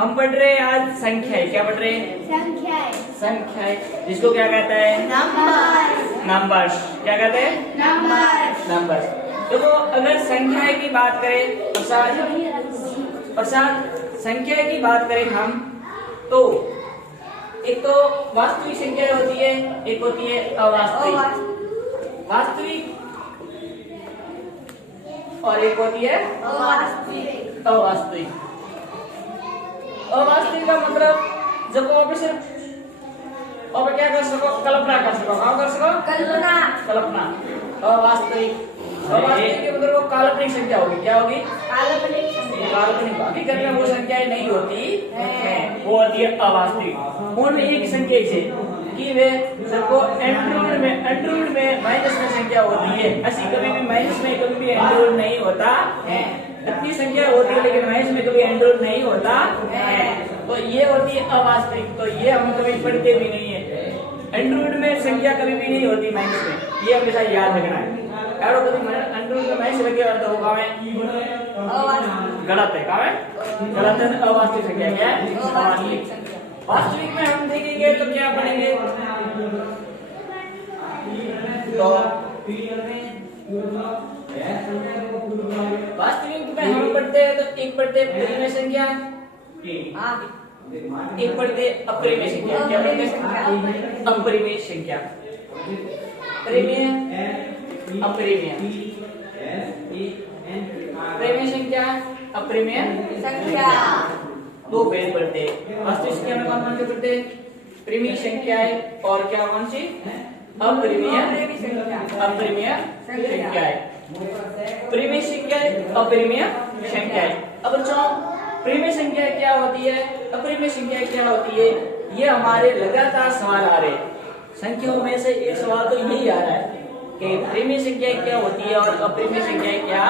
हम पढ़ रहे हैं आज संख्याएं। क्या पढ़ रहे हैं? संख्याएं। संख्याएं, जिसको क्या कहता है? नंबर्स। नंबर्स। क्या कहते हैं? नंबर्स। नंबर्स। देखो अगर संख्याएं की बात करें प्रसाद संख्याएं की बात करें हम, तो एक तो वास्तविक संख्या होती है, एक होती है अवास्तविक। वास्तविक और एक होती है अवास्तविक। अवास्तविक। अवास्तविक का मतलब जब आप सिर्फ और क्या कर सको, कल्पना कर सको। क्या कर सको? कल्पना। कल्पना। अवास्तविक के मतलब वो काल्पनिक संख्या होगी। क्या होगी? काल्पनिक संख्या। काल्पनिक। हकीकत में वो संख्याएं नहीं होती है, वो होती है अवास्तविक। उनमें एक संख्या है कि वे सबको एंड्रॉइड में माइनस में संख्या होती है। ऐसी कभी भी माइनस में कभी भी एंड्रॉइड नहीं होता है। इतनी संख्या होती है लेकिन माइनस में कभी एंड्रॉइड नहीं होता है। तो ये होती है अवास्तविक। तो ये हम कभी पढ़ते भी नहीं है। एंड्रॉइड में संख्या कभी भी नहीं होती माइनस में, ये हमेशा याद रखना है। एंड्रॉइड में माइनस लगे और तो वो गलत है। कहाँ है? गलत है। अवास्तविक संख्या क्या है? अवास्तविक। वास्तविक में हम देखेंगे तो क्या पढ़ेंगे? तो वास्तविक में हम पढ़ते हैं तो एक पढ़ते परिमेय संख्या, एक पढ़ते अपरिमेय संख्या। क्या पढ़ते हैं? अपरिमेय संख्या। परिमेय, अपरिमेय। परिमेय संख्या, अपरिमेय संख्या। दो भेद पढ़ते हैं। वास्तविक संख्या में कौन कौन से पढ़ते हैं? परिमेय संख्याएं और क्या कौन सी? अपरिमेय अपरिमेय संख्याएं। परिमेय संख्याएं, अपरिमेय संख्याएं। अब बच्चों परिमेय संख्या क्या होती है, अपरिमेय संख्या क्या होती है, ये हमारे लगातार सवाल आ रहे हैं। संख्याओं में से एक सवाल तो यही आ रहा है कि परिमेय संख्या क्या होती है और अपरिमेय संख्या क्या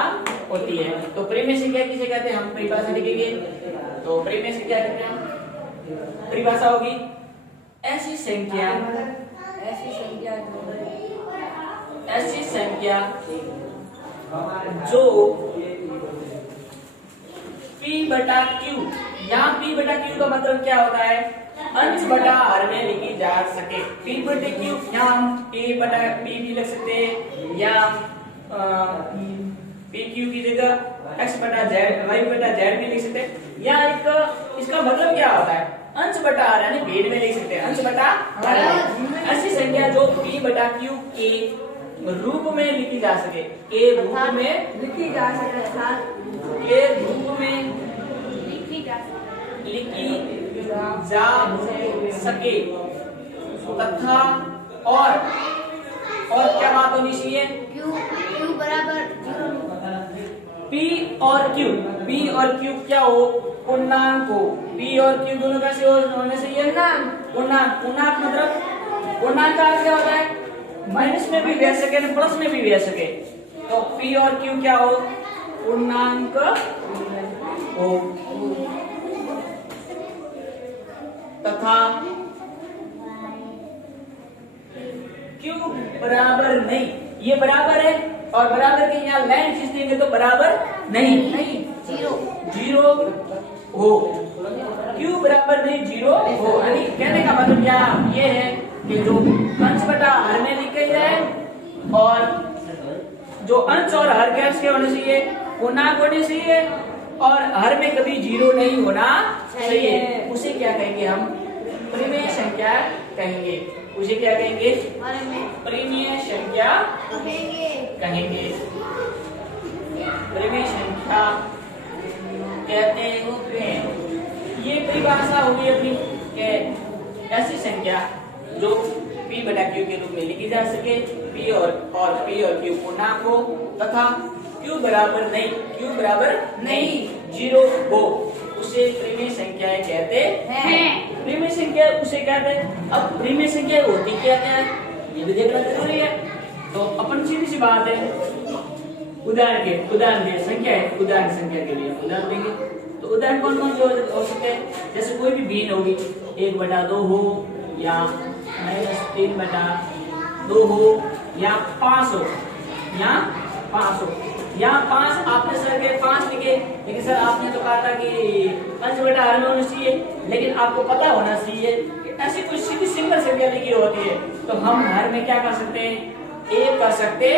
होती है। तो परिमेय संख्या किसे कहते हैं? हम परिभाषा लिखेंगे। तो परिमेय संख्या कहते हैं, परिभाषा होगी ऐसी संख्या जो P बटा Q, यहाँ P बटा Q का मतलब क्या होता है? अंश बटा हर में लिखी जा सके। P बटे Q, यहाँ हम A बटा P भी लिख सकते हैं, या PQ की जगह X बटा Z, Y बटा Z भी लिख सकते हैं। या एक इसका मतलब क्या होता है? अंश बटा हर, यानी भेद में लिख सकते हैं, अंश बटा हर। ऐसी संख्या जो P बटा Q के रूप में लिखी जा सके, के रूप में लिखी जा सके, के रूप में लिखी जा सके तथा और क्या बात होनी चाहिए? Q बराबर 0। P और Q क्या हो? पूर्णांक हो। P और Q दोनों कैसे होने चाहिए? पूर्णांक। पूर्णांक मतलब पूर्णांक का अर्थ क्या होता है? माइनस में भी रह सके, प्लस में भी रह सके। तो P और Q क्या हो? पूर्णांक हो तथा Q बराबर नहीं। ये बराबर है और बराबर के यहाँ लाइन खींच देंगे तो बराबर नहीं, 0 हो। Q बराबर नहीं, 0 हो। यानी कहने का मतलब क्या ये है कि जो अंश बटा हर में लिखे जाए और जो अंश और हर कैसे होने चाहिए? पूर्णांक होने चाहिए और हर में कभी 0 नहीं होना चाहिए। उसे क्या कहेंगे हम? परिमेय संख्या कहेंगे। उसे क्या कहेंगे? परिमेय संख्या कहेंगे। परिमेय संख्या कहते हैं। ये परिभाषा होगी अपनी कि ऐसी संख्या जो P बटा Q के रूप में लिखी जा सके, P और P और Q पूर्णांक हो तथा Q बराबर नहीं 0 हो, उसे परिमेय संख्याएं कहते हैं। परिमेय संख्या उसे कहते हैं। अब परिमेय संख्या होती क्या है ये भी देखना जरूरी है। तो अपन सीधी सी बात है, उदाहरण दे संख्या है, उदाहरण संख्या के लिए उदाहरण देंगे। तो उदाहरण कौन कौन से हो सकते हैं? जैसे कोई भी भिन्न होगी, 1/2 हो या -3/2 हो या 5 हो, यहाँ 5 आपने सर के 5 लिखे, लेकिन सर आपने तो कहा था कि अंश बटा हर में होना चाहिए, लेकिन आपको पता होना चाहिए कि ऐसी कोई सीधी सिंगल संख्या लिखी होती है तो हम हर में क्या कर सकते हैं, 1 कर सकते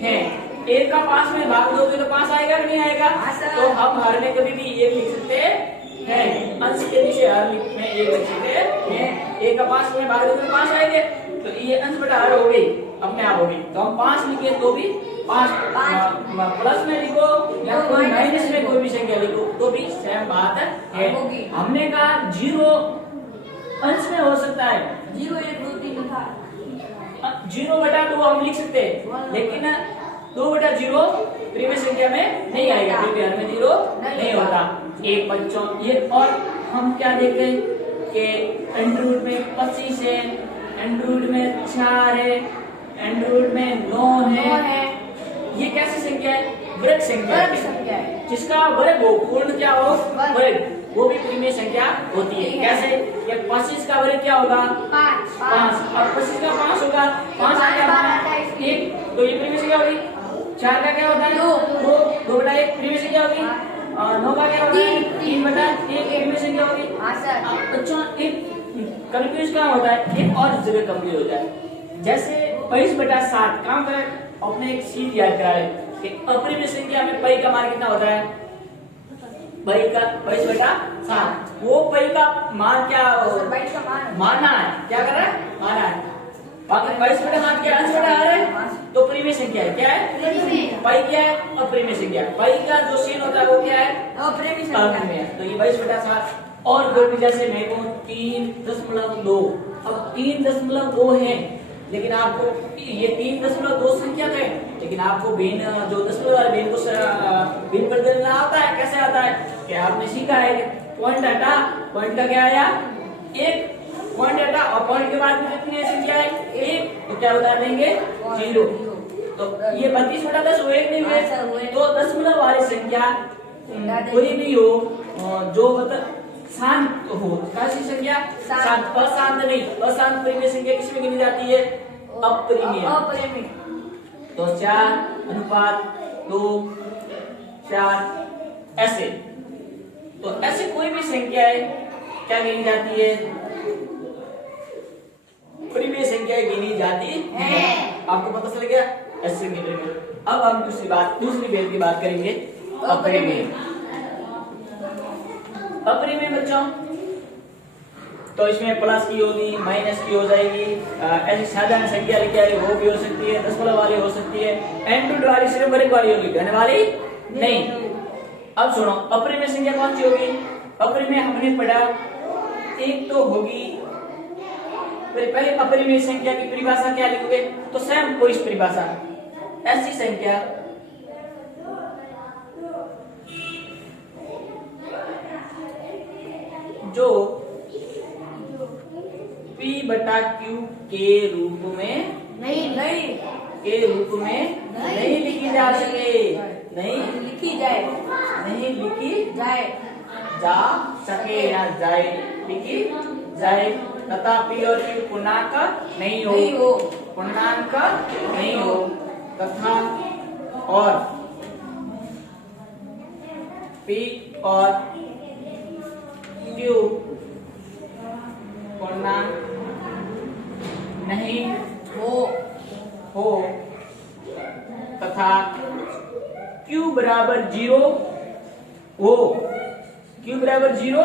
हैं। 1 का 5 में भाग दोगे तो 5 आएगा कि नहीं आएगा? तो हम हर में कभी भी 1 लिख सकते हैं, अंश के नीचे हर में 1 लिख सकते हैं। 1 का 5 में भाग दोगे तो 5 आएंगे, तो ये अंश बटा हर हो गई, अपने आप हो गई। तो हम 5 लिखे तो भी 5 प्लस में लिखो या कोई माइनस में कोई भी संख्या लिखो तो भी सेम बात है। हमने कहा 0 अंश में हो सकता है, 0 1 2 3 था 0/2 हम लिख सकते हैं, लेकिन 2/0 प्रीमियर संख्या में नहीं आएगा क्योंकि हर में 0 नहीं होता। 1 बच्चों ये, और हम क्या देखते हैं कि एंड्रॉइड में 25 है, एंड्रॉइड में 4 है, एंड्रॉइड में 9 है। ये कैसी संख्या है? वर्ग संख्या है, जिसका वर्ग हो, पूर्ण क्या हो, वर्ग, वो भी प्रीमियर संख्या होती है। कैसे? ये 25 का वर्ग क्या होगा? 5। अब 25 का 5 होगा, 5 का क्या 1, तो ये प्रीमियर संख्या होगी। 4 का क्या होता है? 2/1 प्रीमियर संख्या होगी। 9 का क्या होता है? 3/1 प्रीमियर संख्या होगी। बच्चों एक कंफ्यूज क्या होता है, एक और जगह कंफ्यूज हो जाए। जैसे 22/7 काम करें, अपने एक चीज याद कराए कि अप्रीमियर संख्या में पाई का मान कितना होता है? पाई का 22/7, वो पाई का मान क्या माना है, क्या कर रहा है? माना है। बाकी 22/7 क्या अंश बटा हर है, तो प्रीमियर संख्या है। क्या है? पाई क्या है? अप्रीमियर संख्या। पाई का जो सीन होता है वो क्या है? अप्रीमियर। तो ये 22/7। और कोई भी जैसे मैं कहूँ 3.2, अब 3.2 है, लेकिन आपको ये 3.2 संख्या है, लेकिन आपको भिन्न जो दशमलव वाले भिन्न को भिन्न बदलना आता है। कैसे आता है कि आपने सीखा है कि पॉइंट हटा, पॉइंट का क्या आया? 1, पॉइंट हटा और पॉइंट के बाद में कितनी संख्या है? 1, तो क्या बता देंगे? 0। तो ये 32/10 हुए कि नहीं हुए? तो दशमलव वाली संख्या कोई भी हो जो मतलब शांत हो, कैसी संख्या? शांत। अशांत नहीं, अशांत प्रीमियर संख्या किसमें गिनी जाती है? अप्रीमियर। तो 4:2, 4 ऐसे, तो ऐसे कोई भी संख्या है क्या गिनी जाती है? प्रीमियर संख्या गिनी जाती है। आपको पता चल गया? ऐसे गिनेंगे। अब हम दूसरी बेल की बात करेंगे, अप्रीमियर। अप्रीमियर बच्चों, तो इसमें प्लस की होगी, माइनस की हो जाएगी, ऐसी साधारण संख्या लिखी आई वो भी हो सकती है, दशमलव वाली हो सकती है, एंड्रॉइड वाली सिर्फ वर्ग वाली होगी, घन वाली नहीं। अब सुनो, अप्रीमियर संख्या कौन सी होगी? अप्रीमियर हमने पढ़ा, एक तो होगी, पहले अप्रीमियर संख्या की परिभाषा क्या लिखोगे? तो स्वयं कोई परिभाषा, ऐसी संख्या जो P/Q के रूप में नहीं लिखी जा सके, नहीं लिखी जा सके या जाए, लिखी जाए, तथा P और Q पूर्णांक नहीं हो, पूर्णांक नहीं हो, तथा और P और Q पूर्णांक नहीं हो तथा Q बराबर 0 हो। Q बराबर 0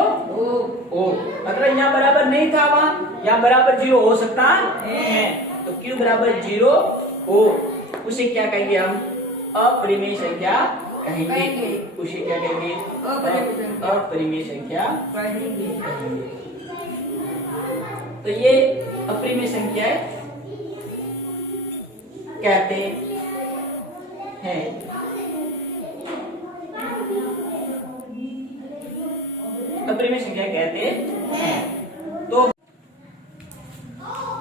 हो, मतलब यहाँ बराबर नहीं था, वहां यहाँ बराबर 0 हो सकता है, तो Q बराबर 0 हो, उसे क्या कहेंगे हम? अपरिमेय संख्या कहेंगे। उसे क्या कहेंगे? अपरिमेय संख्या कहेंगे। तो ये अपरिमेय संख्या कहते हैं। अपरिमेय संख्या कहते हैं। तो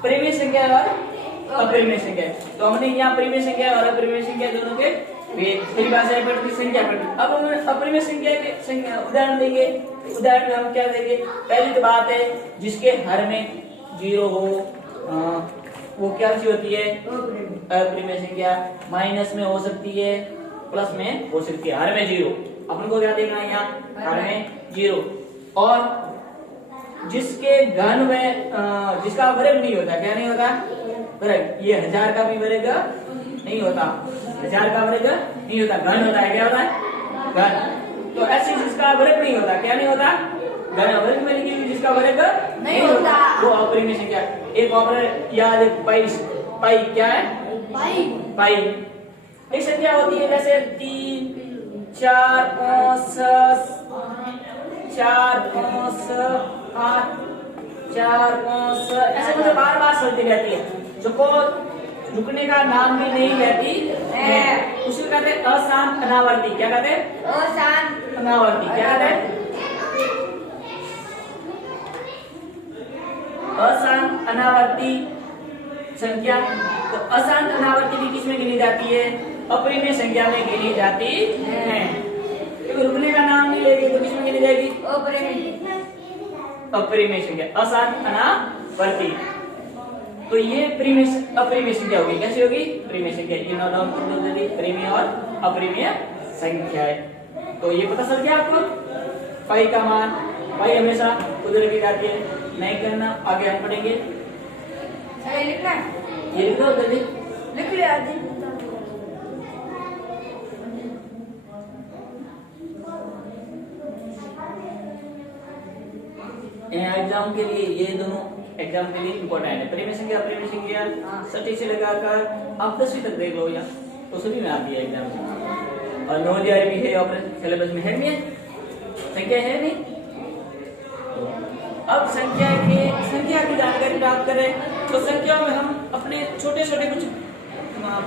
परिमेय संख्या और अपरिमेय संख्या, तो हमने यहाँ परिमेय संख्या और अपरिमेय संख्या दोनों के परिभाषा पढ़ी, संख्या पढ़ी। अब हम अपरिमेय संख्या के उदाहरण देंगे। उदाहरण में हम क्या देंगे? पहली तो बात है जिसके हर में 0 हो, वो क्या सी होती है? अपरिमेय संख्या। माइनस में हो सकती है, प्लस में हो सकती है, हर में 0। अपन को क्या देखना है यहाँ, हर में 0। और जिसके घन में जिसका वर्ग नहीं होता, क्या नहीं होता, वर्ग। ये 1000 का भी वर्ग नहीं होता, 1000 का वर्ग नहीं होता, घन होता है। क्या होता है, घन। तो ऐसे जिसका वर्ग नहीं होता, क्या नहीं होता, घन। वर्ग में लिखी हुई जिसका वर्ग नहीं होता वो अपरिमेय संख्या। एक ऑपरेटर याद है, पाई क्या है, पाई। एक संख्या होती है जैसे 3, 4, 5, 4, 5, 8, 4, 5, ऐसे मुझे बार बार चलती रहती है, जो को रुकने का नाम भी नहीं लेती है। उसे कहते हैं अशांत अनावर्ती। क्या कहते हैं, अशांत अनावर्ती। क्या कहते हैं, अशांत अनावर्ती संख्या। तो अशांत अनावर्ती भी किसमें गिनी जाती है, अपरिमेय संख्या में गिनी जाती है। क्योंकि रुकने का नाम नहीं लेगी तो किसमें गिनी जाएगी, अपरिमेय संख्या, अशांत अनावर्ती। तो ये अपरिमेय संख्या होगी। कैसी होगी, परिमेय संख्या। ये नोट डाउन कर लो जल्दी, परिमेय और अपरिमेय संख्या है। तो ये पता चल गया आपको, पाई का मान, पाई हमेशा उधर भी जाती है, नहीं करना, आगे हम पढ़ेंगे। लिखना है, ये लिख लो जल्दी, लिख लिया आदि। एग्जाम के लिए ये दोनों एग्जाम के लिए इम्पोर्टेंट है। परिमेय संख्या अपरिमेय संख्या सटीक से लगाकर आप 10वीं तक देख लो, या तो सभी में आती है एग्जाम में। और 9000 भी है ऑपरेशन सिलेबस में, है नहीं, संख्या है नहीं। अब संख्या की जानकारी प्राप्त करें तो संख्या में हम अपने छोटे छोटे कुछ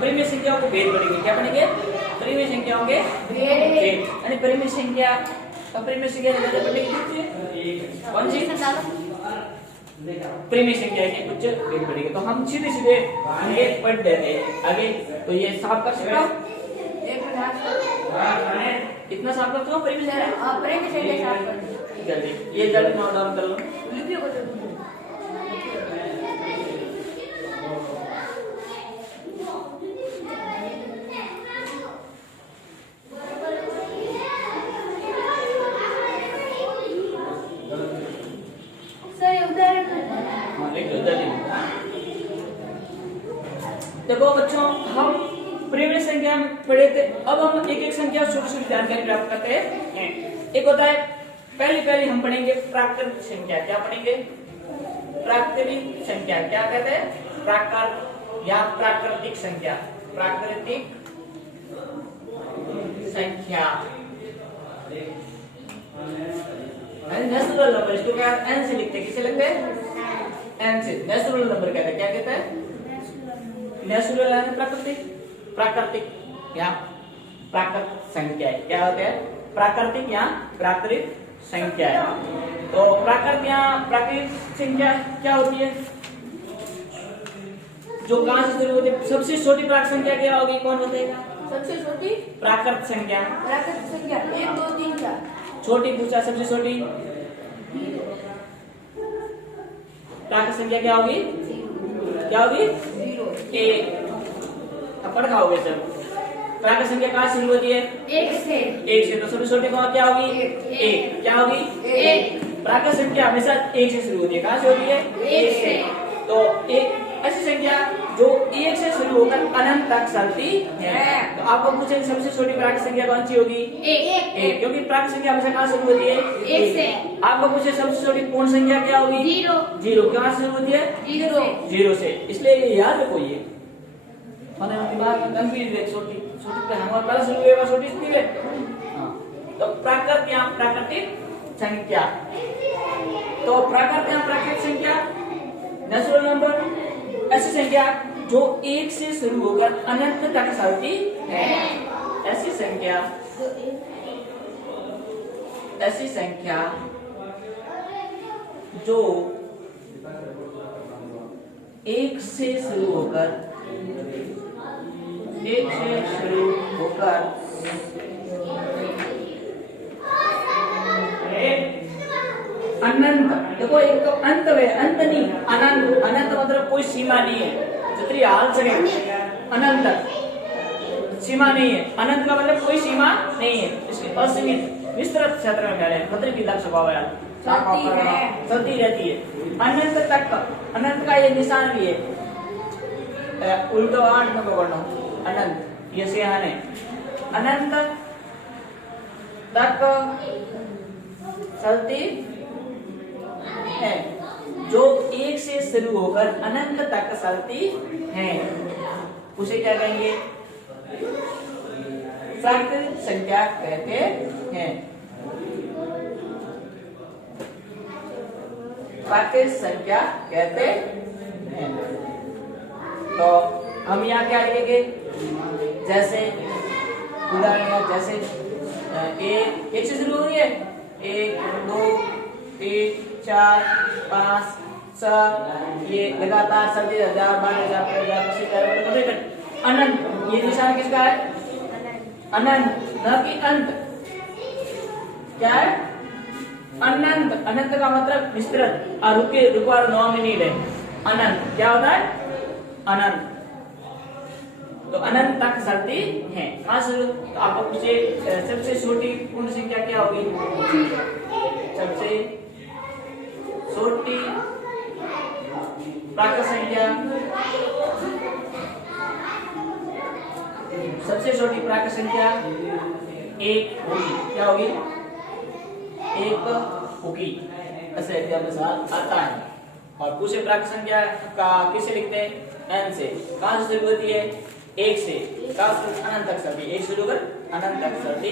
परिमेय संख्याओं को भेद पढ़ेंगे। क्या पढ़ेंगे, परिमेय संख्याओं के भेद। यानी परिमेय संख्या अपरिमेय संख्या कौन सी, परिमेय संख्या के कुछ भेद पढ़ेंगे। तो हम सीधे सीधे आगे पढ़ देते हैं आगे। तो ये साफ कर सकता हूँ, इतना साफ करता हूँ परिमेय संख्या। जल्दी ये जल्दी नोट डाउन कर लो। देखो बच्चों, हम परिमेय संख्या पढ़े थे, अब हम एक एक संख्या छोटी छोटी जानकारी प्राप्त करते हैं। एक होता है, पहले हम पढ़ेंगे प्राकृतिक संख्या। क्या पढ़ेंगे, प्राकृतिक संख्या। क्या कहते हैं, प्राकृत या प्राकृतिक संख्या, प्राकृतिक संख्या। नेचुरल नंबर, इसको क्या एन से लिखते हैं, किसे लिखते हैं, एन से। नेचुरल नंबर कहते हैं, क्या कहते हैं, नेचुरल है प्राकृतिक या प्राकृत संख्या। क्या होता है, प्राकृतिक या प्राकृतिक संख्या है। तो प्राकृत या प्राकृतिक संख्या क्या होती है, जो कहां से शुरू होती है। सबसे छोटी प्राकृत संख्या क्या होगी, कौन बताएगा, सबसे छोटी प्राकृत संख्या। 1 2 3 4। छोटी पूछा, सबसे छोटी प्राकृत संख्या क्या होगी, क्या होगी, 1। अब पढ़ खाओगे सब। प्राकृत संख्या कहाँ से शुरू होती है, 1 से। तो सबसे छोटी कौन क्या होगी, 1। क्या होगी, 1। प्राकृत संख्या हमेशा 1 से शुरू होती है। कहाँ से होती है, 1 से। तो एक ऐसी संख्या जो 1 से शुरू होकर अनंत तक चलती है। तो आपको पूछे सबसे छोटी प्राकृत संख्या कौन सी होगी, 1, क्योंकि प्राकृत संख्या हमेशा कहाँ शुरू होती है, 1 से। आपको पूछे सबसे छोटी पूर्ण संख्या क्या होगी, 0। कहाँ से शुरू होती है, 0 से। इसलिए ये याद रखो, ये दिमाग में कंफ्यूज है। छोटी पे हमारा पहला शुरू हुआ, छोटी स्थिति है। तो प्राकृत या प्राकृतिक संख्या। तो प्राकृत या प्राकृतिक संख्या, नेचुरल नंबर, ऐसी संख्या जो 1 से शुरू होकर अनंत तक चलती है। ऐसी संख्या जो 1 से शुरू होकर अनंत। देखो एक तो अंत है, अंत नहीं, अनंत। अनंत मतलब कोई सीमा नहीं है, जितनी हाल सके अनंत तक सीमा नहीं है। अनंत का मतलब कोई सीमा नहीं है, इसकी असीमित विस्तृत क्षेत्र में फैले, मतलब कि लक्ष्य स्वभाव है, चलती रहती है अनंत तक। अनंत का ये निशान भी है, उल्टो 8 नको करना, अनंत ये सियान है। अनंत तक चलती है, जो एक से शुरू होकर अनंत तक चलती है, उसे क्या कहेंगे? प्राकृत संख्या कहते हैं। प्राकृत संख्या कहते हैं। तो हम यहाँ क्या लिखेंगे? जैसे उदाहरण, जैसे एक से शुरू हो रही है, 1 2 3 4 5 6, ये लगातार चलते 1000 12,000 15,000 अनंत। ये निशान किसका है? अनंत, न कि अंत। क्या है? अनंत। अनंत का मतलब विस्तृत, और रुकवा 9 मिनट है। अनंत क्या होता है? अनंत। तो अनंत तक चलती है। तो आपको पूछे सबसे छोटी पूर्ण संख्या क्या होगी? सबसे छोटी प्राकृत संख्या, सबसे छोटी प्राकृत संख्या 1 होगी। क्या होगी? 1 होगी। ऐसे एग्जाम में सवाल आता है। और पूछे प्राकृत संख्या का किसे लिखते हैं? n से। कहां से शुरू होती है? 1 से। कहां से? अनंत तक चलती। 1 शुरू कर अनंत तक चलती।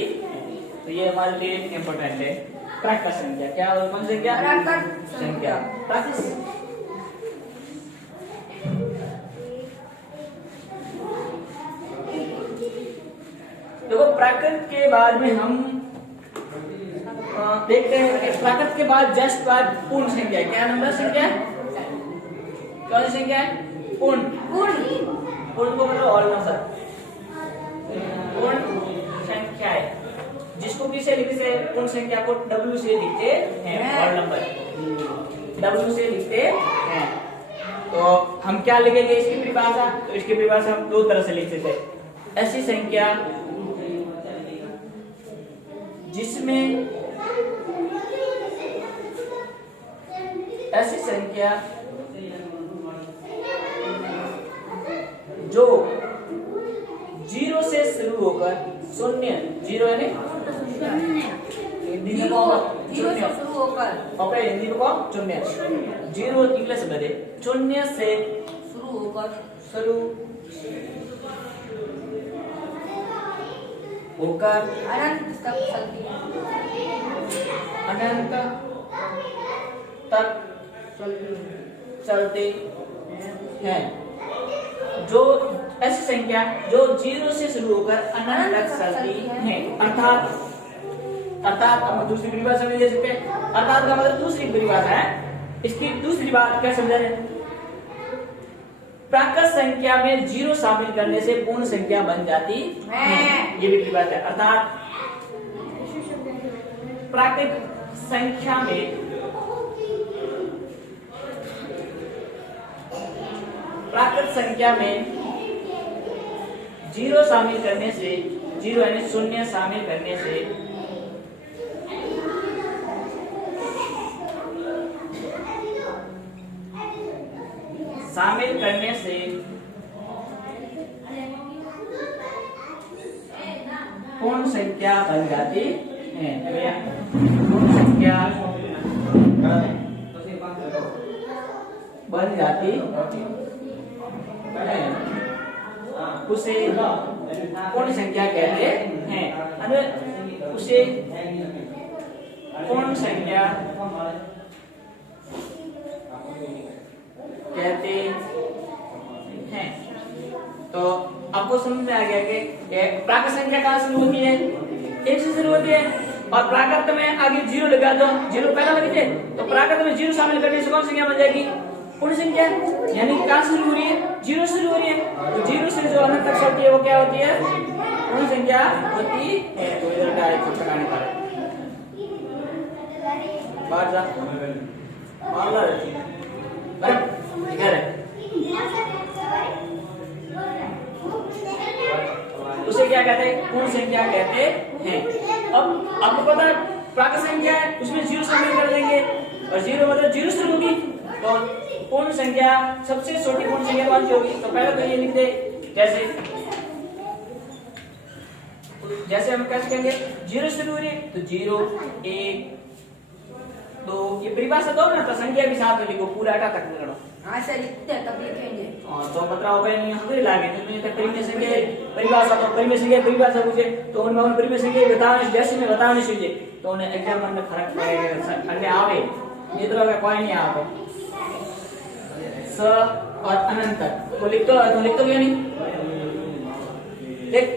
तो ये हमारे लिए इम्पोर्टेंट है। प्राकृत संख्या क्या? और कौन संख्या? प्राकृत संख्या। प्राकृत देखो, प्राकृत के बाद में हम देखते हैं कि प्राकृत के बाद जस्ट बाद पूर्ण संख्या। क्या नंबर संख्या? कौन सी संख्या है? पूर्ण। पूर्ण को मतलब ऑल नंबर। पूर्ण संख्या है, जिसको किसे लिखते हैं? पूर्ण संख्या को W से लिखते हैं, ऑल नंबर W से लिखते हैं। तो हम क्या लिखेंगे इसकी परिभाषा? तो इसकी परिभाषा हम 2 तरह से लिख सकते हैं। ऐसी संख्या जिसमें ऐसी संख्या जो 0 से शुरू होकर 0, 0 यानी हिंदी में जीरो से शुरू होकर, अपने हिंदी में 0 इंग्लिश में दे 0 से शुरू होकर अनंत तक चलती है। अनंत तक चलते हैं। जो ऐसी संख्या जो 0 से शुरू होकर अनंत तक चलती है। अर्थात हम दूसरी परिभाषा में दे सकते हैं। अर्थात का मतलब दूसरी परिभाषा है। इसकी दूसरी बात क्या समझा रहे? प्राकृत संख्या में 0 शामिल करने से पूर्ण संख्या बन जाती है। ये भी परिभाषा है। अर्थात प्राकृत संख्या में प्राकृत संख्या में 0 शामिल करने से, 0 यानी 0 शामिल करने से पूर्ण संख्या बन जाती है। पूर्ण संख्या बन जाती है, उसे पूर्ण संख्या कहते हैं। उसे पूर्ण संख्या कहते हैं। तो आपको समझ में आ गया कि प्राकृत संख्या कहाँ शुरू होती है? 1 से शुरू होती है। और प्राकृत में आगे 0 लगा दो, 0 पहला लगे तो प्राकृत में 0 शामिल करने से कौन संख्या बन जाएगी? पूर्ण संख्या। यानी कहाँ शुरू हो रही है? 0 शुरू हो रही है। तो 0 से जो अनंत तक चलती है वो क्या होती है? पूर्ण संख्या होती है। तो इधर डायरेक्ट लगाने का है। बाहर जा, बाहर इधर है। उसे क्या पूर्ण संख्या कहते हैं। अब आपको पता है प्राकृत संख्या है, उसमें जीरो शामिल कर देंगे और जीरो मतलब जीरो शुरू होगी, तो पूर्ण संख्या सबसे छोटी पूर्ण संख्या कौन सी होगी? तो पहले तो ये लिख दे, जैसे हम कैसे कहेंगे, जीरो शुरू हो रही है तो 0 1 2, ये परिभाषा दो ना, तो संख्या भी साथ में लिखो, पूरा 8 तक लिखो। हाँ सर लिखते हैं तब लिखेंगे। तो मतलब नहीं हमें लागे तो मैं परिमेय संख्या परिभाषा, तो परिमेय संख्या परिभाषा पूछे तो उनमें उन परिमेय संख्या बताने जैसे मैं बताने चाहिए तो उन्हें एग्जाम में फर्क पड़ेगा, अन्य आवे मित्रों का कोई नहीं आवे स और अनंत तक। तो लिख तो क्या नहीं लिख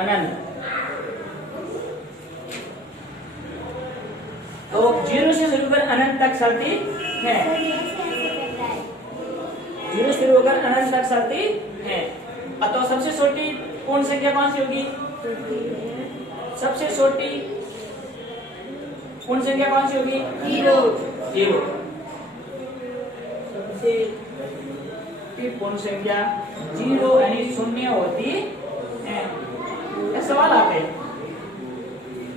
अनंत। तो 0 से शुरू कर अनंत तक चलती है, 0 से शुरू होकर अनंत तक चलती है। तो सबसे छोटी पूर्ण संख्या कौन सी होगी? सबसे छोटी पूर्ण संख्या कौन सी होगी? 0। सबसे छोटी पूर्ण संख्या 0 यानी शून्य होती है। ये सवाल आते हैं।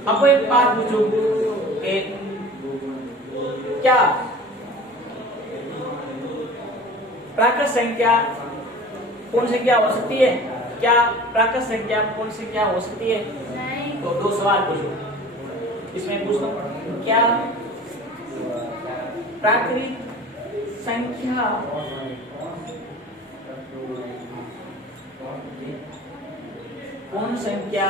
आपको एक बात पूछूं, क्या प्राकृत संख्या पूर्ण संख्या हो सकती है? क्या प्राकृत संख्या पूर्ण संख्या हो सकती है? नहीं। तो दो सवाल पूछो, इसमें पूछता हूं, क्या प्राकृत संख्या पूर्ण संख्या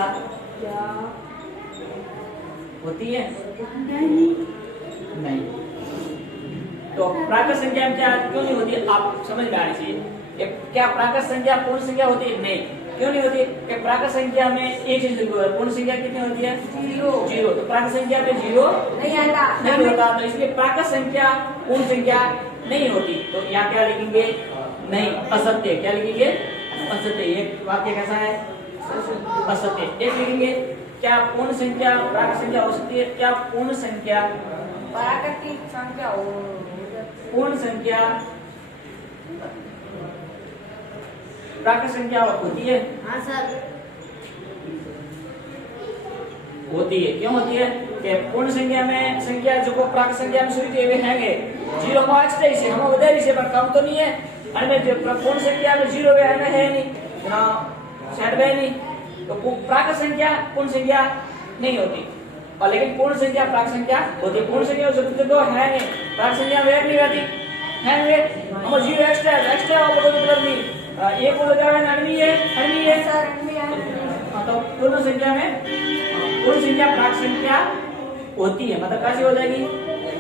होती है? नहीं। तो प्राकृत संख्या में क्या क्यों नहीं होती? आप समझ में आनी चाहिए। क्या प्राकृत संख्या पूर्ण संख्या होती है? नहीं। क्यों नहीं होती? कि प्राकृत संख्या में एक चीज पूर्ण संख्या कितनी होती है? 0। तो प्राकृत संख्या में 0 नहीं होता, तो इसलिए प्राकृत संख्या पूर्ण संख्या नहीं होती। तो यहाँ क्या लिखेंगे? नहीं, असत्य। क्या लिखेंगे? असत्य। ये वाक्य कैसा है? असत्य। एक लिखेंगे, क्या पूर्ण संख्या प्राकृत संख्या हो सकती है? क्या पूर्ण संख्या प्राकृतिक संख्या हो? पूर्ण संख्या प्राकृत संख्या होती है? हाँ सर होती है। क्यों होती है? कि पूर्ण संख्या में संख्या जो को प्राकृत संख्या में शुरू किए हुए हैंगे 0 को एक्स्ट्रा से हम उधर से पर कम तो नहीं है, अन्य जो पूर्ण संख्या में 0 है नहीं ना, सेट है नहीं, तो प्राकृत संख्या पूर्ण संख्या नहीं होती। और लेकिन पूर्ण संख्या प्राकृत संख्या होती है। पूर्ण संख्या जो है नहीं, प्राकृत संख्या में नहीं रहती है, वे हम 0 एक्स्ट्रा और कोई मतलब नहीं, एक को लगा है अन्य है सर। तो पूर्ण संख्या में पूर्ण संख्या प्राकृत संख्या होती है। मतलब कैसी हो जाएगी?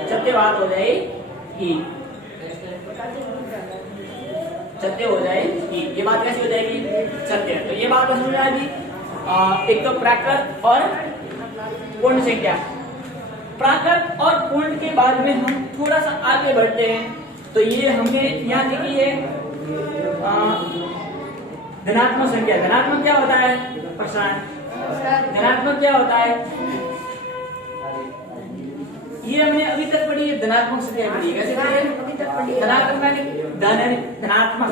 सत्य बात हो जाएगी, सत्य हो जाएगी। ये बात कैसी हो जाएगी? सत्य। तो ये बात समझ में आएगी। एक तो प्राकृत और पूर्ण संख्या। प्राकृत और पूर्ण के बाद में हम थोड़ा सा आगे बढ़ते हैं, तो ये हमने यहाँ देखी है धनात्मक संख्या। धनात्मक क्या होता है? प्रशांत, धनात्मक क्या होता है? ये हमने अभी तक पढ़ी है, धनात्मक संख्या पढ़ी है। कैसे पढ़ी है? धनात्मक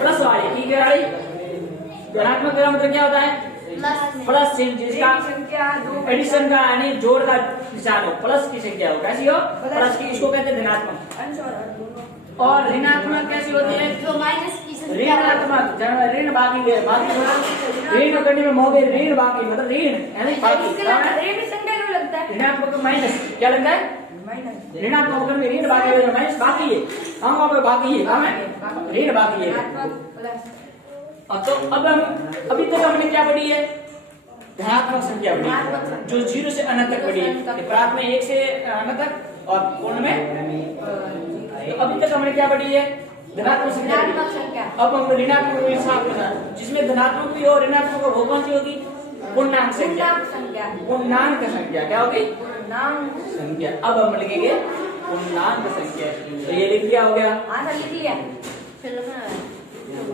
प्लस वाली, ठीक है भाई। धनात्मक का मतलब क्या होता है? प्लस जिसका एडिशन का यानी जोड़ का निशान हो, प्लस की संख्या हो। कैसी हो? प्लस की, इसको कहते हैं धनात्मक। और ऋणात्मक कैसी होती है? जो माइनस की ऋणात्मक ऋण बाकी है, ऋण करने में मोगे ऋण बाकी मतलब ऋण यानी बाकी लगता है। ऋणात्मक माइनस क्या लगता है? ऋणात्मक होकर में ऋण बाकी है, माइनस बाकी है। हम बाकी है, काम है ऋण बाकी है। तो अब हम अभी तक हमने क्या पढ़ी है? धनात्मक संख्या पढ़ी जो 0 से अनंत तक पढ़ी है। प्रात में 1 से अनंत तक और पूर्ण में। तो अभी तक हमने क्या पढ़ी है? धनात्मक संख्या। अब हम ऋणात्मक के साथ जिसमें धनात्मक भी हो ऋणात्मक हो, वो कौन सी होगी? पूर्णांक संख्या। पूर्णांक संख्या क्या होगी? पूर्णांक संख्या। अब हम लिखेंगे पूर्णांक संख्या। तो ये लिख दिया हो गया। हाँ सर लिख लिया।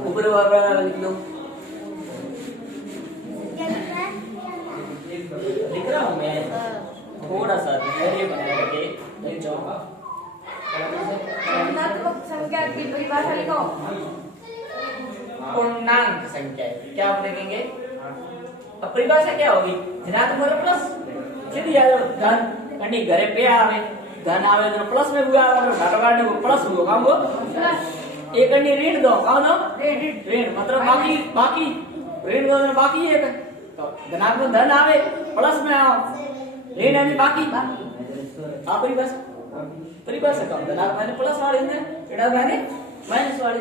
ऊपर वाला लिख लो। लिख रहा हूँ मैं थोड़ा सा धैर्य बनाए रखे लिख जाऊंगा। धनात्मक संख्या की परिभाषा लिखो। पूर्णांक संख्या है। क्या हम देखेंगे? अब परिभाषा क्या होगी? धनात्मक और प्लस सीधी जाओ धन कनी घरे पे आवे धन आवे तो प्लस में हुआ और घाटा काटने को प्लस हुआ काम को एक कनी ऋण दो कौन हो ऋण मतलब बाकी ऋण दो बाकी है तो धनात्मक धन आवे प्लस में आओ ऋण है बाकी आप परिभाषा कम धनात्मक माने प्लस वाले ने ऋण माने माइनस वाले।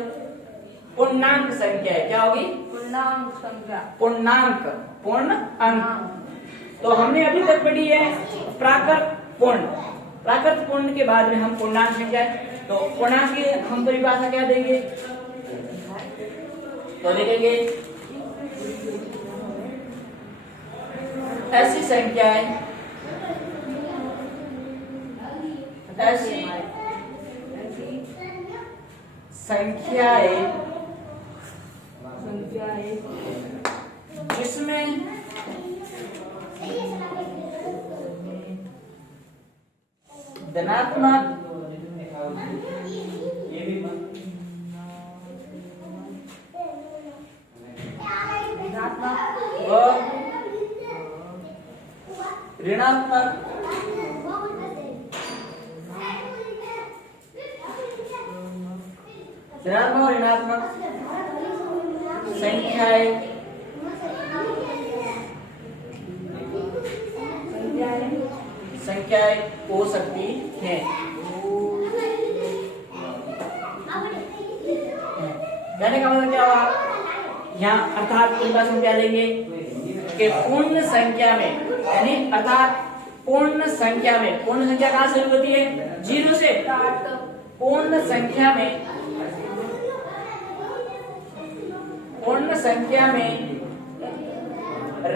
पूर्णांक संख्या है क्या होगी? पूर्णांक संख्या पूर्णांक पूर्ण अंक। तो हमने अभी तक पढ़ी है प्राकृत पूर्ण। प्राकृत पूर्ण के बाद में हम पूर्णांक संख्या तो पूर्णांक की हम परिभाषा क्या देंगे? तो देखेंगे ऐसी संख्याएं ऐसी संख्याएं जिसमें धनात्मक व ऋणात्मक ऋणात्मक संख्याएं हो सकती हैं। कहने का मतलब क्या हुआ? यहाँ अर्थात परिभाषा क्या लेंगे कि पूर्ण संख्या में यानी अर्थात पूर्ण संख्या में पूर्ण संख्या कहाँ शुरू होती है? 0 से। पूर्ण संख्या में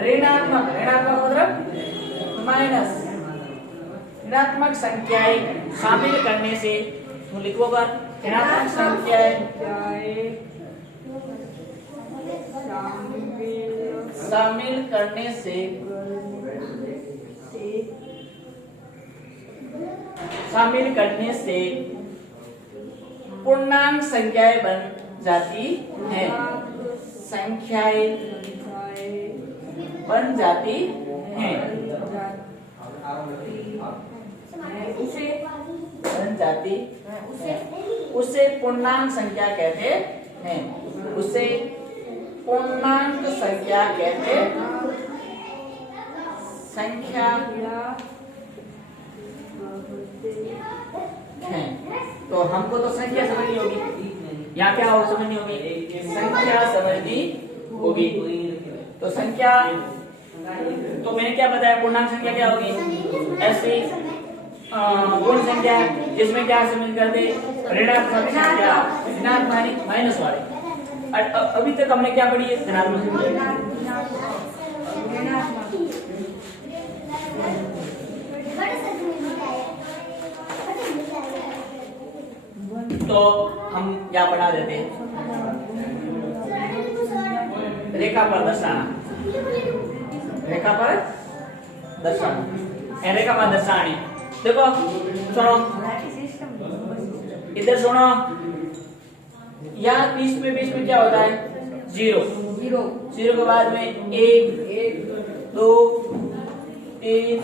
ऋणात्मक मतलब माइनस ऋणात्मक संख्याएं शामिल करने से लिखो पर ऋणात्मक संख्याएं शामिल करने से पूर्णांक संख्याएं बन जाती हैं। संख्याएं बन जाती हैं उसे पूर्णांक संख्या कहते हैं। उसे पूर्णांक संख्या कहते हैं। तो हमको तो संख्या समझनी होगी। यहाँ क्या हो समझनी होगी? संख्या समझनी होगी। तो संख्या तो मैंने क्या बताया? पूर्णांक संख्या क्या होगी? ऐसी पूर्ण संख्या जिसमें क्या शामिल कर दे? ऋणात्मक संख्या ऋणात्मक माइनस वाले। अभी तक हमने क्या पढ़ी है? धनात्मक संख्या। तो हम क्या पढ़ा देते हैं? रेखा पर दर्शाना। रेखा पर दर्शानी। देखो सुनो इधर सुनो यहाँ बीच में क्या होता है? 0 के बाद में 1 2 3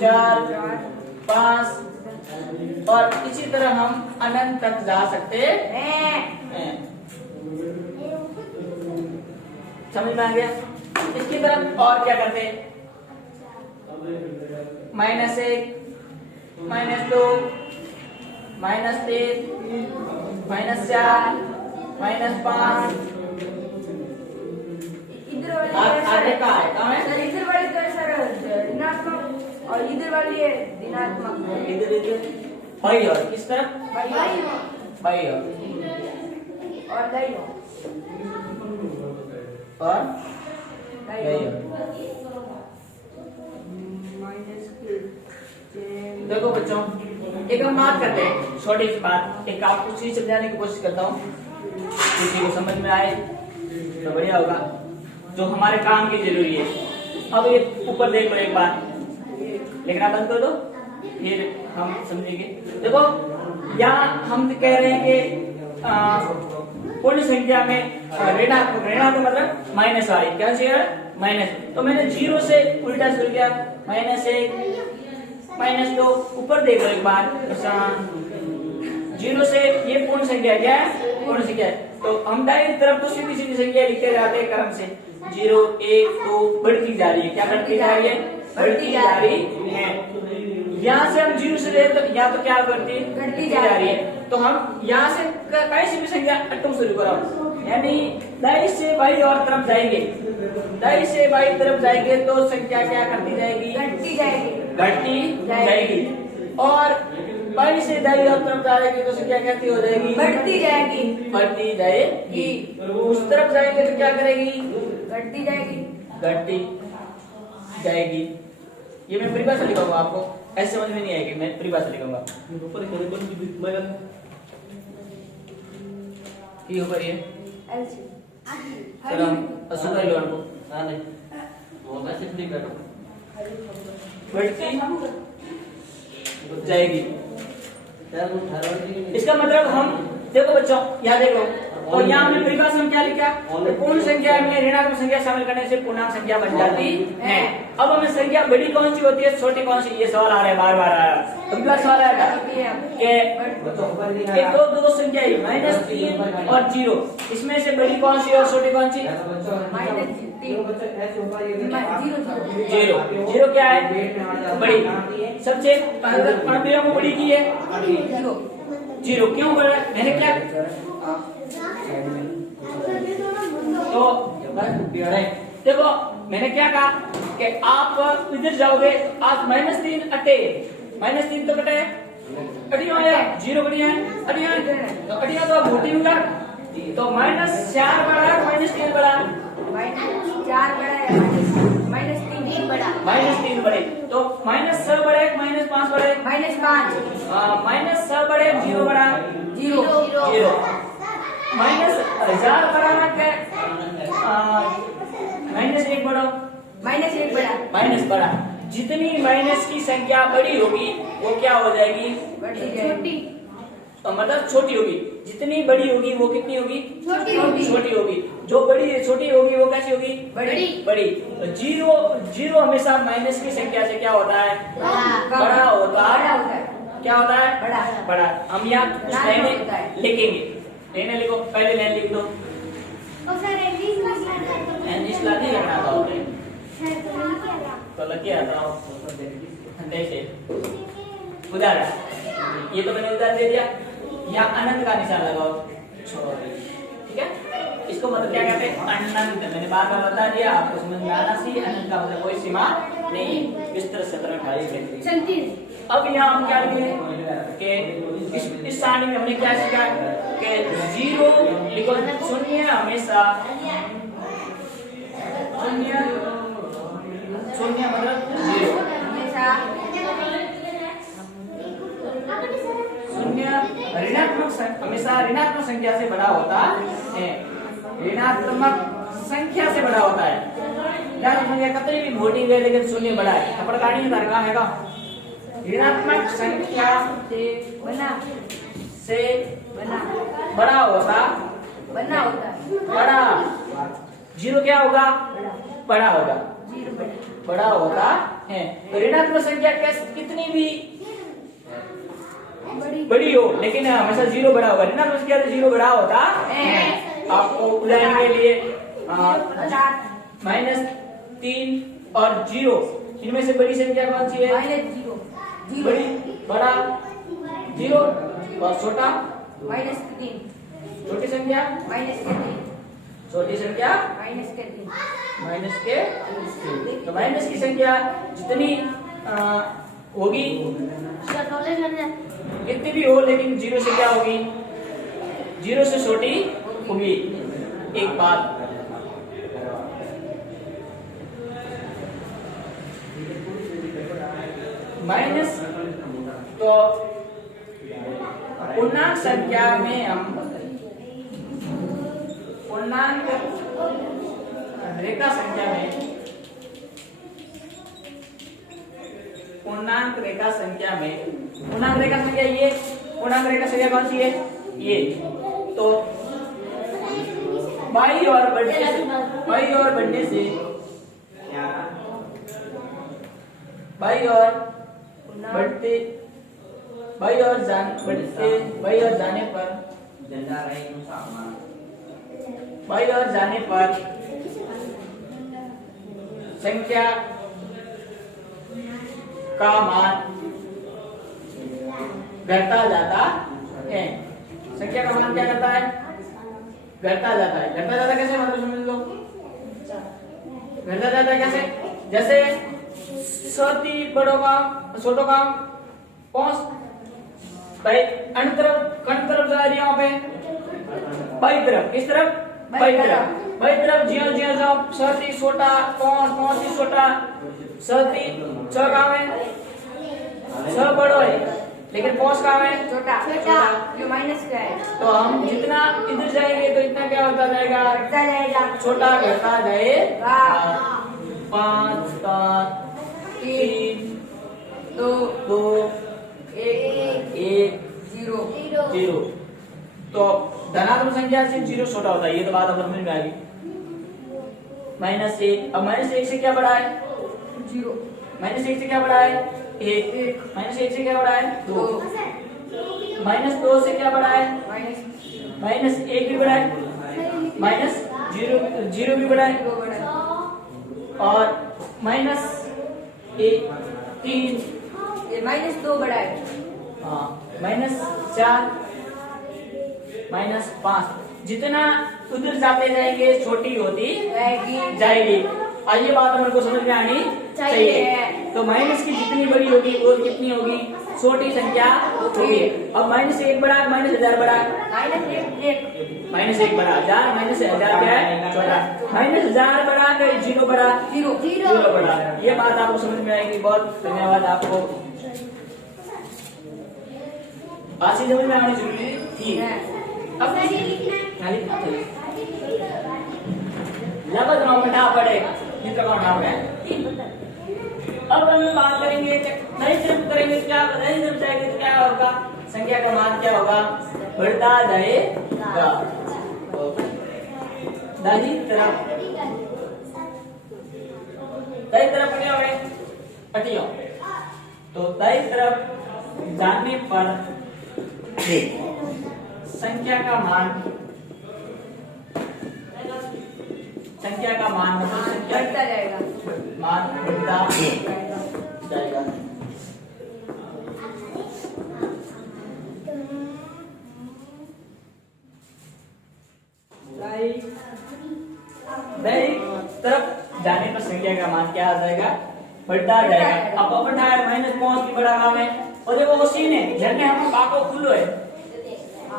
4 5 और इसी तरह हम अनंत तक जा सकते हैं। समझ में आ गया? इसकी तरफ और क्या करते हैं? -1 -2 -3 -4 -5 आगे का है कहाँ है? सर इधर वाली तो सर ऋणात्मक और इधर वाली है ऋणात्मक। इधर बाई और किस तरफ? बाई और दाई और देखो बच्चों एक हम बात करते हैं छोटी सी बात। एक आपको चीज समझाने की कोशिश करता हूँ, किसी को समझ में आए तो बढ़िया होगा, जो हमारे काम की जरूरी है। अब ये ऊपर देख लो एक बार, लिखना बंद कर दो फिर हम समझेंगे। देखो यहाँ हम कह रहे हैं कि पूर्ण संख्या में ऋणात्मक ऋणात्मक मतलब माइनस वाली क्या चाहिए माइनस। तो मैंने 0 से उल्टा शुरू किया -1 -2 ऊपर देखो एक बार 0 से ये पूर्ण संख्या क्या है पूर्ण संख्या है। तो हम दाईं तरफ तो सीधी सीधी संख्या लिखते जाते हैं क्रम से 0 1 2 बढ़ती जा रही है। क्या बढ़ती जा रही है बढ़ती जा रही है। यहाँ से हम 0 से ले तो या तो क्या बढ़ती जा रही है। तो हम यहाँ से कैसी भी संख्या अट्टम शुरू करो यानी दाईं से बाईं और तरफ जाएंगे। दाईं से बाईं तरफ जाएंगे तो संख्या क्या करती जाएगी घटती जाएगी और बाईं से दाईं और तरफ जाएंगे तो संख्या कैसी हो जाएगी बढ़ती जाएगी। उस तरफ जाएंगे तो क्या करेगी घटती जाएगी। ये मैं परिभाषा लिखूंगा आपको ऐसे समझ में नहीं आएगी मैं परिभाषा लिखूंगा। ये ऊपर ये चलो असुर लो उनको नहीं वो मैं सिर्फ नहीं करूं बढ़ती जाएगी। इसका मतलब हम देखो बच्चों यहाँ देखो और यहाँ हमने परिभाषा में क्या लिखा पूर्ण संख्या में ऋणात्मक संख्या शामिल करने से पूर्णांक संख्या बन जाती है। अब हमें संख्या बड़ी कौन सी होती है छोटी कौन सी ये सवाल आ रहा है बार बार आया। अगला सवाल आया कि दो संख्या -3 और 0 इसमें से बड़ी कौन सी और छोटी कौन सी 0 क्या है बड़ी सबसे बड़ी की है 0 क्यों बड़ा मैंने क्या तो देखो मैंने क्या कहा कि आप इधर जाओगे आप -3 अटे -3 तो कटे अटिया आया 0 कटिया अटिया तो अटिया तो मोटी होगा तो -4 बड़ा है -3 बड़ा -4 बड़ा है -3 बड़ा -3 बड़े तो -6 बड़े -5 बड़े -6 बड़े 0 बड़ा 0 -1000 बड़ा के -1 बड़ा माइनस बड़ा। जितनी माइनस की संख्या बड़ी होगी वो क्या हो जाएगी छोटी तो मतलब छोटी होगी। जितनी बड़ी होगी वो कितनी होगी छोटी होगी। जो बड़ी छोटी होगी वो कैसी होगी बड़ी। तो 0 हमेशा माइनस की संख्या से क्या होता है बड़ा होता है। क्या होता है बड़ा। हम यहाँ कुछ लाइनें लिखेंगे लाइनें लिखो पहले लाइन लिख दो इंग्लिश नहीं करना था तो लगे आता से उदाहरण ये तो मैंने उदाहरण दे दिया। यहाँ अनंत का निशान लगाओ ठीक है। इसको मतलब क्या कहते हैं अनंत। मैंने बार बार बता दिया आपको समझ में आना चाहिए। अनंत का मतलब कोई सीमा नहीं। इस तरह 17 अब यहाँ हम क्या लिखेंगे कि इस सारणी में हमने क्या सीखा कि 0 लिखो शून्य हमेशा शून्य मतलब 0 शून्य हमेशा ऋणात्मक संख्या से बड़ा होता है। ऋणात्मक संख्या से बड़ा होता है। संख्या कितनी भी मोटी है लेकिन शून्य बड़ा है थप्पड़ काटने का तरीका हैगा। ऋणात्मक संख्या से बड़ा होता बड़ा 0 क्या होगा बड़ा होगा बड़ा होता है। तो ऋणात्मक संख्या कितनी भी बड़ी हो लेकिन हमेशा 0 बड़ा होगा। ऋणात्मक संख्या से 0 बड़ा होता है। आपको उदाहरण के लिए -3 और 0 इनमें से बड़ी संख्या कौन सी है बड़ी बड़ा 0 और छोटा -3 छोटी संख्या छोटी संख्या माइनस के तो माइनस की संख्या जितनी होगी कितनी भी हो लेकिन 0 से क्या होगी 0 से छोटी होगी। एक बात माइनस तो पूर्णांक संख्या में हम पूर्णांक रेखा संख्या में पूर्णांक रेखा संख्या ये पूर्णांक रेखा संख्या कौन सी है ये। तो बाई और बढ़ने से बाई और बढ़ने से बाई और बढ़ते बाई और जाने पर बाई और जाने पर संख्या का मान घटता जाता है। संख्या का मान क्या करता है? घटता जाता है। घटता जाता कैसे, मतलब समझ लो। घटता जाता है कैसे? जैसे सती बड़ों का छोटों का पहुंच भाई अन तरफ जा रही है, वहां पे बाई तरफ, किस तरफ? बाई तरफ जियो जियो जाओ, सती छोटा पहुंच छोटा, सती छ कहाँ है? छ बड़ो है, लेकिन पहुंच कहाँ है? छोटा ये माइनस का है। तो हम जितना इधर जाएंगे तो इतना क्या होता जाएगा? घटता जाएगा। छोटा घटता जाएगा। 5 7 3 2 2 1 0। तो धनात्मक संख्या से 0 छोटा होता है, ये तो बात अब समझ में आ गई। -1, अब -1 से क्या बड़ा है? 0। -1 से क्या बड़ा है? 1। -1 से क्या बड़ा है? 2। -2 से क्या बड़ा है? -1 भी बड़ा है, -0 भी बड़ा है, और -1 3 ये -2 बड़ा है। हाँ, -4 -5 जितना उधर जाते जाएंगे छोटी होती जाएगी। और ये बात हमारे को समझ में आनी चाहिए। तो माइनस की जितनी बड़ी होगी वो कितनी होगी? छोटी संख्या होगी। अब -1 बड़ा, -1000 बड़ा, -1 बड़ा 1000, -1000 क्या है? छोटा। -1000 बड़ा कि 0 बड़ा? 0 बड़ा। ये बात आपको समझ में आएगी। बहुत धन्यवाद आपको। बात समझ में आनी जरूरी थी। अब लगभग 9 मिनट पड़े चित्र का नाम है। अब हम बात करेंगे दाहिनी तरफ करेंगे क्या? दाहिनी तरफ जाएंगे तो क्या होगा? संख्या का मान क्या होगा? बढ़ता जाएगा। दाहिनी तरफ क्या होगा? हटियो। तो दाहिनी तरफ जाने पर संख्या का मान मतलब संख्या बढ़ता जाएगा। मान बढ़ता जाएगा। दाहिनी तरफ जाने पर संख्या का मान क्या आ जाएगा? बढ़ता जाएगा। अब बढ़ा है -5 की बड़ा काम है, और देखो वो सीन है झरने हम पाको खुलो है,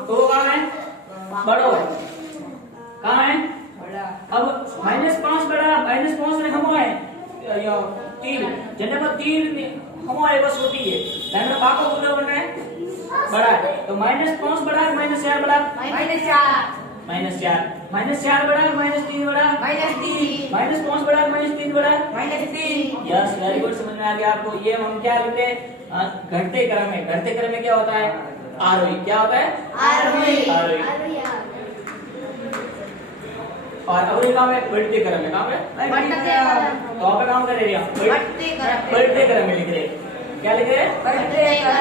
तो वो कहाँ है? बड़ो है। कहाँ है? अब -5 बड़ा, -5 में हम है 3 जने पर 3 हमारे बस होती है, धन में पाको खुलो बन है बड़ा है। तो -5 बड़ा है, -4 बड़ा, -4 बड़ा, -3 बड़ा, -5 बड़ा, -3 बड़ा, यस वेरी गुड, समझ में आ गया आपको। ये हम क्या करते हैं? घटते क्रम में। घटते क्रम में क्या होता है? आरोही। क्या होता है? आरोही। और अवरोही काम है बढ़ते क्रम में। काम है तो आप काम कर रहे हैं बढ़ते क्रम में लिख रहे। क्या लिख रहे? बढ़ते क्रम।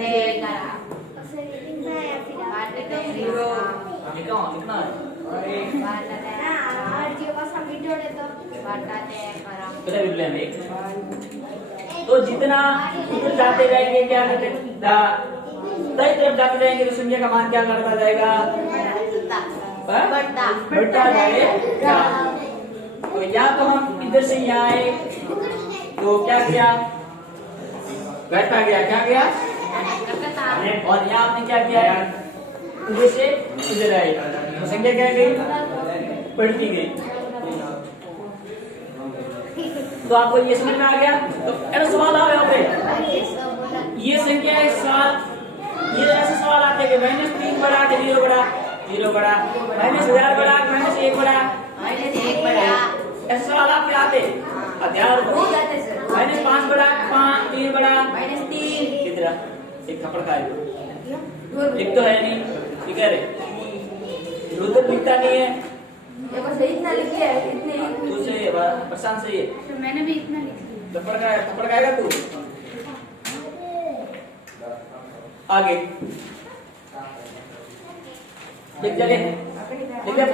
लिखना है। तो जितना उधर जाते जाएंगे क्या करते? दाई तरफ जाते जाएंगे तो संख्या का मान क्या करता जाएगा? बढ़ता जाएगा। तो या तो हम इधर से यहाँ आए तो क्या किया? घटता गया। क्या किया? और यहाँ आपने क्या किया? इधर से इधर आए तो संख्या क्या गई? बढ़ती गई। तो आपको ये समझ में आ गया? तो ऐसा सवाल आ रहा है, ये संख्या है 7, ये ऐसे सवाल आते हैं कि -3 बड़ा कि 0 बड़ा, 0 बड़ा, -1000 बड़ा, -1 बड़ा, ऐसे सवाल आपके आते हैं। ध्यान रखो, -5 बड़ा, 3 बड़ा, -3 कितना? एक थप्पड़ खाए, एक तो है नहीं, ठीक है रे। रुद्र लिखता नहीं है। देखो सही इतना लिखे है, इतने तू सही है, प्रशांत सही है। तो मैंने भी इतना लिख दिया। थप्पड़ खाएगा तू। आगे लिख चले, लिख ले,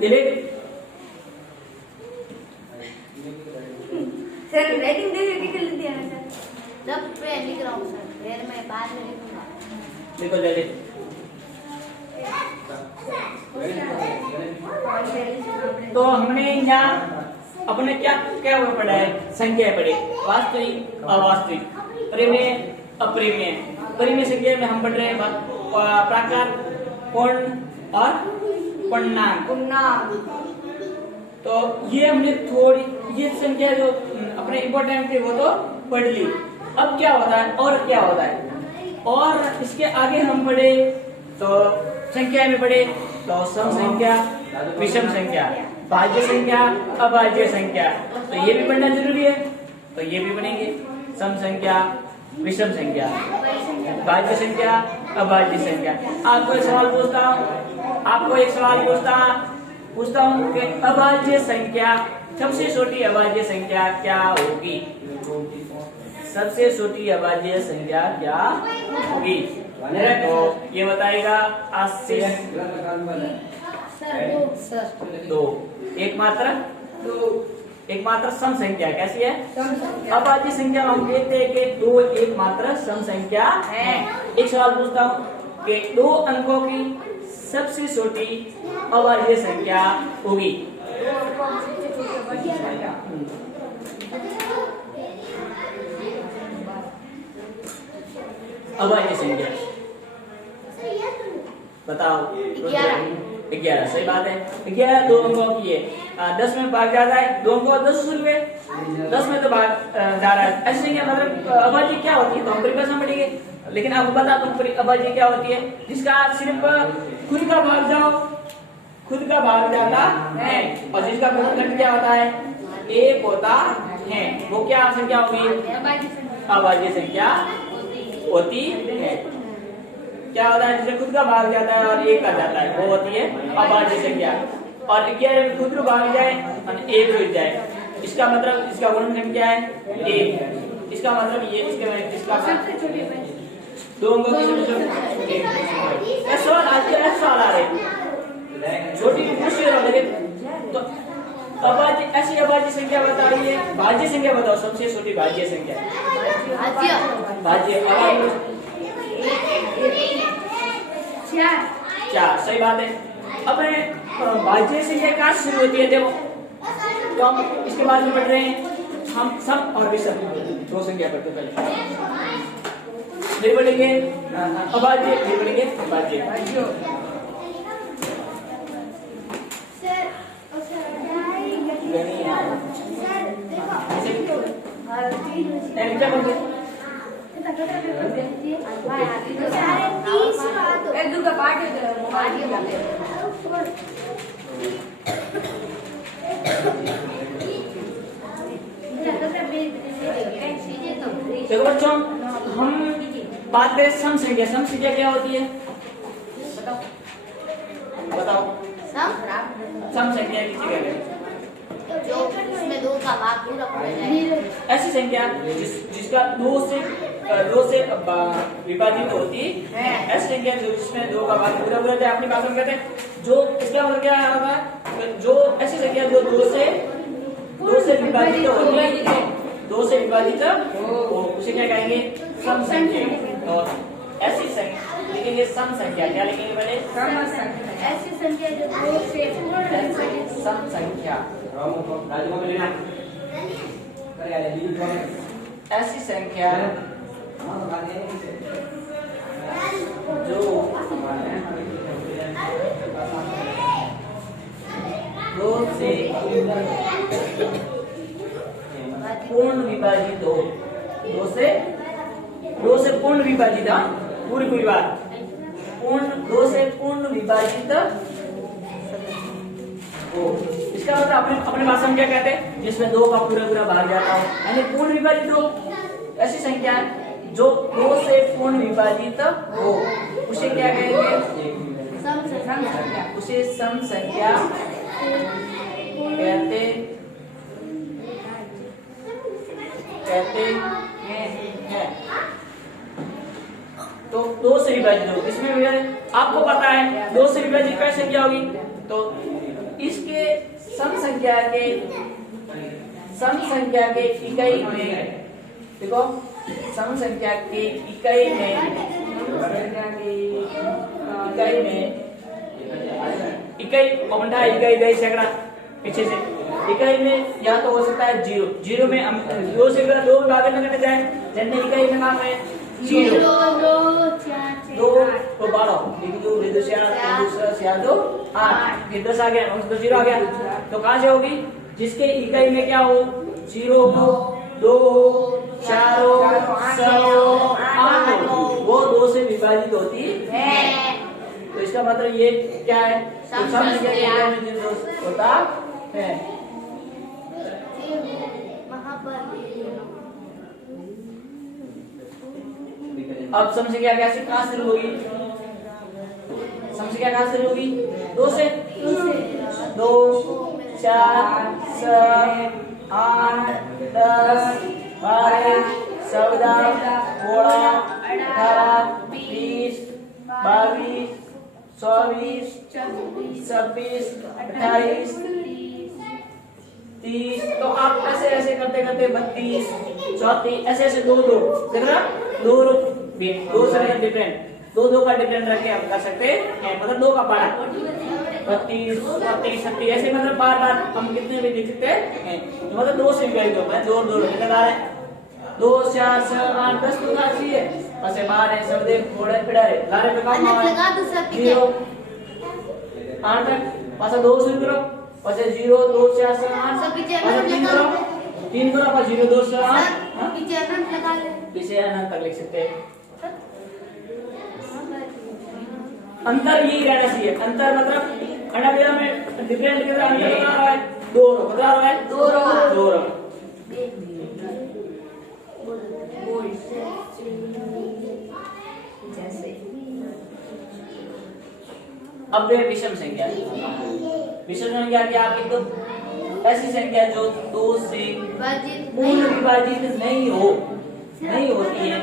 डिलीट। सर राइटिंग दे के लिख दिया ना सर। जब पे लिख रहा हूँ सर, फिर मैं बाद में लिखूंगा। लिखो जल्दी। तो हमने यहाँ अपने क्या क्या हुआ पढ़ा है? संख्या पढ़ी, वास्तविक, अवास्तविक, परिमेय, अपरिमेय। परिमेय संख्या में हम पढ़ रहे हैं प्राकार, पूर्ण और पूर्णांक। तो ये हमने थोड़ी ये संख्या जो अपने इम्पोर्टेंट थी वो तो पढ़ ली। अब क्या होता है और क्या होता है, और इसके आगे हम पढ़े तो संख्या में पढ़े तो सम संख्या, विषम संख्या, भाज्य संख्या, अभाज्य संख्या। तो ये भी पढ़ना जरूरी है, तो ये भी पढ़ेंगे। सम संख्या, विषम संख्या, भाज्य संख्या, अभाज्य संख्या। आपको एक सवाल पूछता हूँ कि अभाज्य संख्या, सबसे छोटी अभाज्य संख्या क्या होगी? सबसे छोटी अभाज्य संख्या क्या होगी? तो ये बताएगा 80। सर दो एकमात्र सम संख्या कैसी है? अभाज्य संख्या हम कहते हैं कि दो एकमात्र सम संख्या है। एक सवाल पूछता हूँ कि 2 अंकों की सबसे छोटी अभाज्य संख्या होगी। अभाज्य संख्या बताओ। 11 सही बात है। 11 2 अंकों की है। 10 में भाग जाता है, 2 अंकों 10 रुपए, 10 में तो भाग जा रहा है। ऐसे क्या मतलब अभाज्य क्या होती है? तो हम परिभाषा पढ़ेंगे, लेकिन आपको बता दूं अभाज्य क्या होती है? जिसका सिर्फ खुद का भाग जाता है और जिसका गुणनखंड क्या होता है? 1 होता है, वो क्या संख्या होगी? अभाज्य संख्या होती है। क्या होता है? जिसे खुद का भाग जाता है और 1 का जाता है, वो होती है अभाज्य संख्या। और 11 में खुद का भाग जाए और 1 जुड़ जाए, इसका मतलब इसका गुणनखंड क्या है? 1। इसका मतलब ये इसका दो अंकों की छोटी सवाल आ रहे छोटी मुश्किल हो गई। तो अभाज्य, ऐसी अभाज्य संख्या बताइए। भाज्य संख्या बताओ, सबसे छोटी भाज्य संख्या। भाज्य 4 सही बात है। अब भाज्य संख्या कहाँ शुरू होती है? देखो तो हम इसके बाद में पढ़ रहे हैं हम सम और विषम, 2 संख्या पढ़ते पहले फिर पढ़ेंगे अभाज्य, फिर पढ़ेंगे भाज्य। देखो बच्चों, हम बात करें सम संख्या। सम संख्या क्या होती है? बताओ। सम संख्या किसे कहते हैं? जो इसमें 2 का भाग पूरा जाए। ऐसी संख्या जिसका 2 से विभाजित होती है। ऐसी संख्या जिसमें 2 का भाग पूरा जाए, अपनी भाषा में कहते हैं जो, इसका मतलब क्या होगा? जो ऐसी संख्या जो 2 से विभाजित होती है, 2 से विभाजित हो, उसे क्या कहेंगे? सम संख्या। और ऐसी संख्या लिखेंगे सम संख्या। क्या लिखेंगे पहले? ऐसी संख्या जो 2 से सम संख्या। ऐसी संख्या जो 2 से पूर्ण विभाजित हो। 2 से पूर्ण विभाजित, पूरी बात। 2 से पूर्ण विभाजित हो, इसका मतलब अपने भाषा में क्या कहते हैं? जिसमें 2 का पूरा भाग जाता हो, यानी पूर्ण विभाजित हो। ऐसी संख्या जो 2 से पूर्ण विभाजित हो, उसे क्या कहेंगे? सम संख्या उसे सम संख्या कहते हैं। तो 2 से विभाजित हो, इसमें भी आपको पता है 2 से विभाजित क्या संख्या होगी, तो इसके सम संख्या के इकाई में, देखो सम संख्या के इकाई इकाई सैकड़ा पीछे से इकाई में या तो हो सकता है 0 में हम 2 से 2 विभाजन करने जाए, जन्य इकाई का नाम है 0 2 को 12 8 फिर 10 आ गया, 0 आ गया, तो कहां से होगी, जिसके इकाई में क्या हो 0 2 4 6 8 वो 2 से विभाजित होती है। तो इसका मतलब ये क्या है, तो सम संख्या के इकाई में 0 होता है। अब सम संख्या कैसे कहां शुरू होगी, सम संख्या कहां शुरू होगी 2 से 2 4 6 8 10 12 14 16 18 20 22 24 26 28 30, तो आप ऐसे ऐसे करते करते 32 34 ऐसे ऐसे 2 देख रहा 2 से डिफरेंट 2 का डिफरेंट रख के आप कर सकते हैं, मतलब 2 का पारा 32 36 37 ऐसे, मतलब बार बार हम कितने भी लिख सकते हैं, तो मतलब 2 से विभाजित होता है, 2 कितना है 2 4 6 8 10 तो का चाहिए ऐसे 12 सब दे थोड़े पिड़ारे लारे पे काम लगा दो सब 0 8 तक पासा 2 शुरू करो, पासा 0 2 4 6 8 सब पीछे पासा 3 करो 0 2 6 8 पीछे अनंत लगा ले, पीछे अनंत तक लिख सकते हैं। अंतर यही रहना चाहिए, अंतर मतलब अनाव्यय में डिफरेंट के अंतर कितना रहा है 2 कितना रहा है 2 अब विषम संख्या, विषम संख्या क्या आपकी, तो ऐसी संख्या जो 2 से पूर्ण विभाजित नहीं होती है,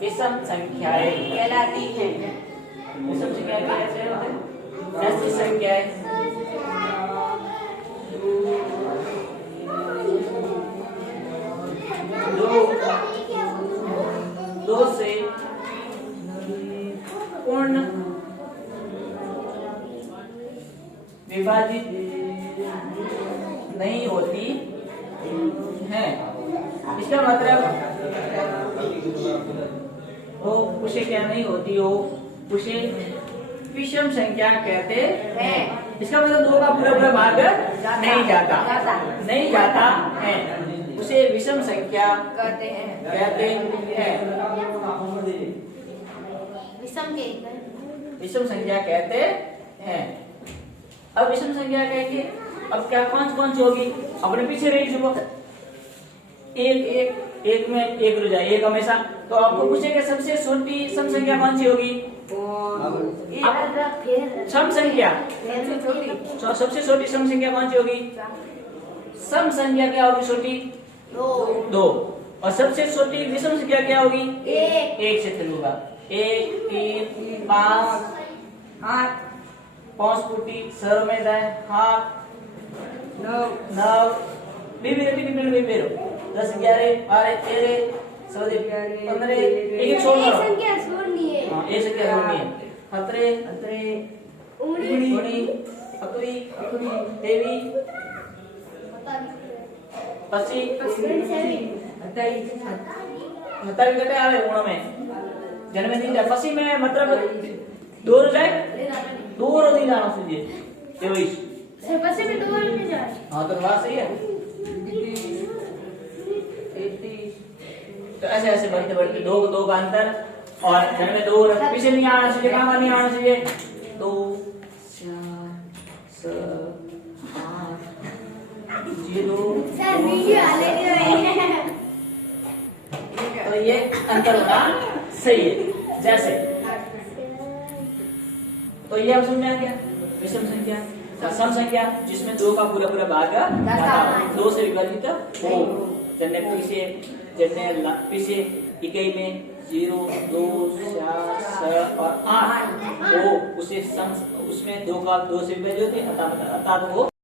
विषम संख्याएं कहलाती हैं। विषम संख्याएं कैसे होते हैं, ऐसी संख्याएं दो से पूर्ण विभाजित नहीं होती है, इसका मतलब वो उसे क्या नहीं होती हो, उसे विषम संख्या कहते हैं। इसका मतलब 2 का पूरा भाग नहीं जाता है, उसे विषम संख्या कहते हैं। विषम संख्या कहते हैं। अब विषम संख्या कहेंगे, अब क्या 5 होगी, अपने पीछे रही सुबह 1 में 1 रुक जाए 1 हमेशा, तो आपको पूछेगा सबसे छोटी सम संख्या कौन सी होगी, सम संख्या सबसे छोटी सम संख्या कौन सी होगी, सम संख्या क्या होगी छोटी 2, और सबसे छोटी विषम संख्या क्या होगी 1 से शुरू होगा 1 3 5 8 5 फुटी सर में जाए हाथ 9 बीबी 10 11 12 13 14 15 एक छोड़ना संख्या छोड़नी है, हां एक संख्या छोड़नी है 17 उड़ी अकुई देवी 25 हताई कटे आवे गुण में जन्मदिन जाए पसी में मतलब 2 जाए 2 दिन जाना चाहिए 23 पसी में 2 में जाए, हां तो बात सही है। तो ऐसे ऐसे बढ़ते बढ़ते 2 का अंतर, और जन्म में 2 पीछे नहीं आना चाहिए, कहां नहीं आना चाहिए 2 4 8 0 सर वीडियो आने दे रहे हैं, तो ये अंतर होना सही है। जैसे तो ये अब समझ में आ गया विषम संख्या। सम संख्या जिसमें 2 का पूरा पूरा भाग घटा हो, 2 से विभाजित हो, जन्ने पीछे इकाई में 0, 2, 4, 6 और 8 हो, उसे उसमें 2 का 2 से विभाजित होते अर्थात वो